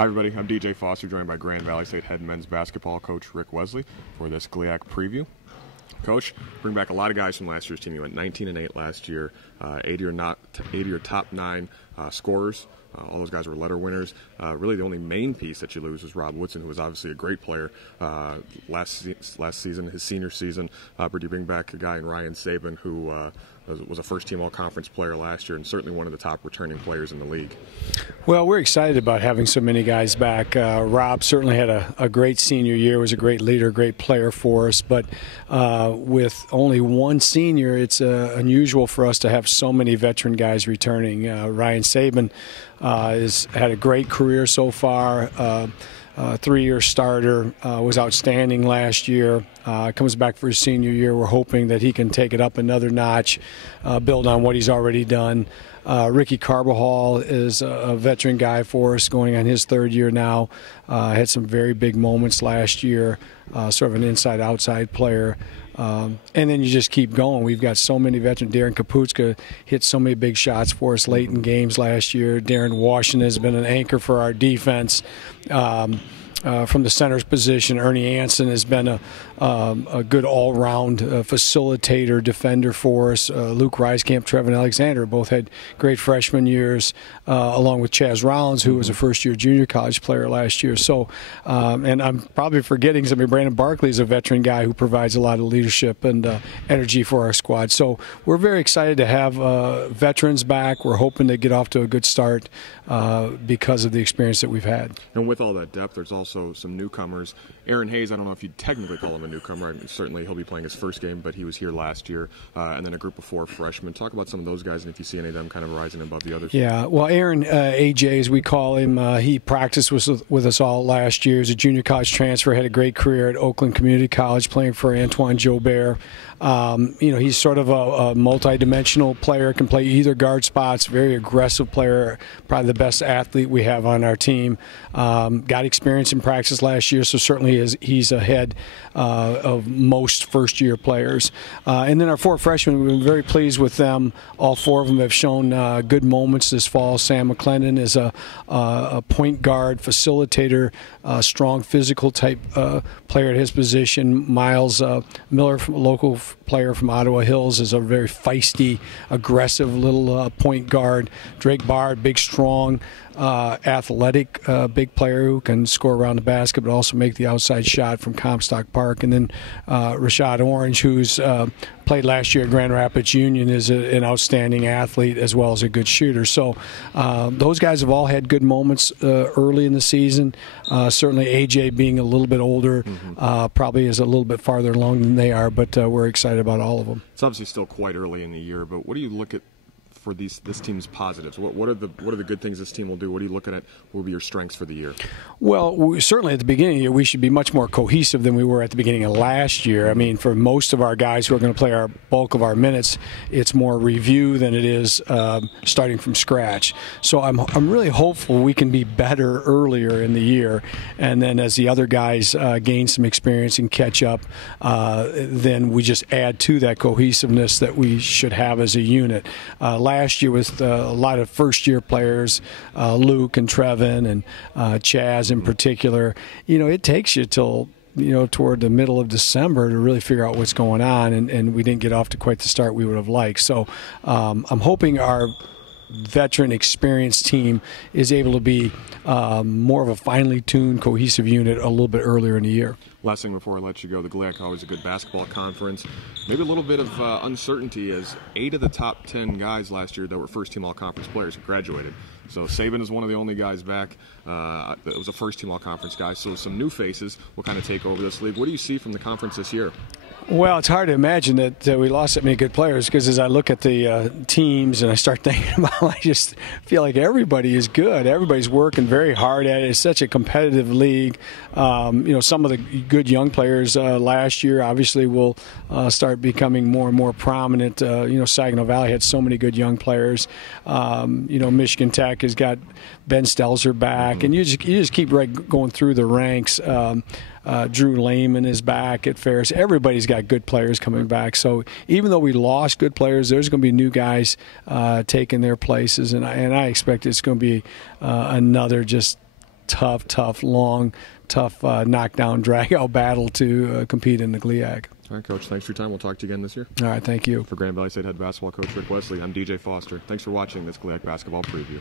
Hi everybody, I'm DJ Foster, joined by Grand Valley State head men's basketball coach Ric Wesley for this GLIAC preview. Coach, bring back a lot of guys from last year's team. You went 19-8 last year, 80 or top 9 scorers. All those guys were letter winners. Really, the only main piece that you lose was Rob Woodson, who was obviously a great player last season, his senior season. But you bring back a guy in Ryan Saban, who was a first-team all-conference player last year and certainly one of the top returning players in the league. Well, we're excited about having so many guys back. Rob certainly had a great senior year, was a great leader, great player for us. But with only one senior, it's unusual for us to have so many veteran guys returning. Ryan Saban has had a great career so far. 3-year starter, was outstanding last year. Comes back for his senior year. We're hoping that he can take it up another notch, build on what he's already done. Ricky Carbajal is a veteran guy for us, going on his 3rd year now. Had some very big moments last year, sort of an inside-outside player. And then you just keep going. We've got so many veterans. Darren Kaputska hit so many big shots for us late in games last year. Darren Washington has been an anchor for our defense. From the center's position, Ernie Anson has been a good all-round facilitator, defender for us. Luke Reiskamp, Trevin Alexander both had great freshman years, along with Chaz Rollins, who was a first-year junior college player last year. So, and I'm probably forgetting somebody. Brandon Barkley is a veteran guy who provides a lot of leadership and energy for our squad. So we're very excited to have veterans back. We're hoping to get off to a good start because of the experience that we've had. And with all that depth, there's also some newcomers. Aaron Hayes, I don't know if you'd technically call him a newcomer. I mean, certainly he'll be playing his first game, but he was here last year. And then a group of 4 freshmen. Talk about some of those guys and if you see any of them kind of rising above the others. Yeah, well, Aaron, AJ as we call him, he practiced with us all last year. He's a junior college transfer, had a great career at Oakland Community College playing for Antoine Jobert. He's sort of a multi-dimensional player, can play either guard spots, very aggressive player, probably the best athlete we have on our team. Got experience in practice last year, so certainly he's ahead of most first-year players. And then our 4 freshmen, we've been very pleased with them. All 4 of them have shown good moments this fall. Sam McClendon is a point guard, facilitator, strong physical type player at his position. Miles Miller, from a local player from Ottawa Hills, is a very feisty, aggressive little point guard. Drake Bard, big, strong, athletic, big player who can score around the basket but also make the outside shot from Comstock Park. And then Rashad Orange, who's played last year at Grand Rapids Union, is an outstanding athlete as well as a good shooter. So those guys have all had good moments early in the season. Certainly AJ, being a little bit older, probably is a little bit farther along than they are, but we're excited about all of them. It's obviously still quite early in the year, but what do you look at for this team's positives? What are the good things this team will do? What are you looking at? What will be your strengths for the year? Well, certainly at the beginning of the year, we should be much more cohesive than we were at the beginning of last year. I mean, for most of our guys who are going to play our bulk of our minutes, it's more review than it is starting from scratch. So I'm really hopeful we can be better earlier in the year, and then as the other guys gain some experience and catch up, then we just add to that cohesiveness that we should have as a unit. Last year with a lot of first-year players, Luke and Trevin and Chaz in particular, it takes you till toward the middle of December to really figure out what's going on, and we didn't get off to quite the start we would have liked. So I'm hoping our veteran experienced team is able to be more of a finely tuned, cohesive unit a little bit earlier in the year. Last thing before I let you go, the GLIAC always a good basketball conference. Maybe a little bit of uncertainty as 8 of the top 10 guys last year that were first-team all-conference players have graduated. So Saban is one of the only guys back that was a first-team all-conference guy. So some new faces will kind of take over this league. What do you see from the conference this year? Well, it's hard to imagine that we lost that many good players, because as I look at the teams and I start thinking about it, I just feel like everybody is good. Everybody's working very hard at it. It's such a competitive league. Some of the good young players last year obviously will start becoming more and more prominent. Saginaw Valley had so many good young players. Michigan Tech has got Ben Stelzer back, and you just keep going through the ranks. Drew Lehman is back at Ferris. Everybody's got good players coming back. So even though we lost good players, there's going to be new guys taking their places, and I expect it's going to be another just tough, long, knockdown, drag-out battle to compete in the GLIAC. All right, Coach, thanks for your time. We'll talk to you again this year. All right, thank you. For Grand Valley State head basketball coach Ric Wesley, I'm DJ Foster. Thanks for watching this GLIAC basketball preview.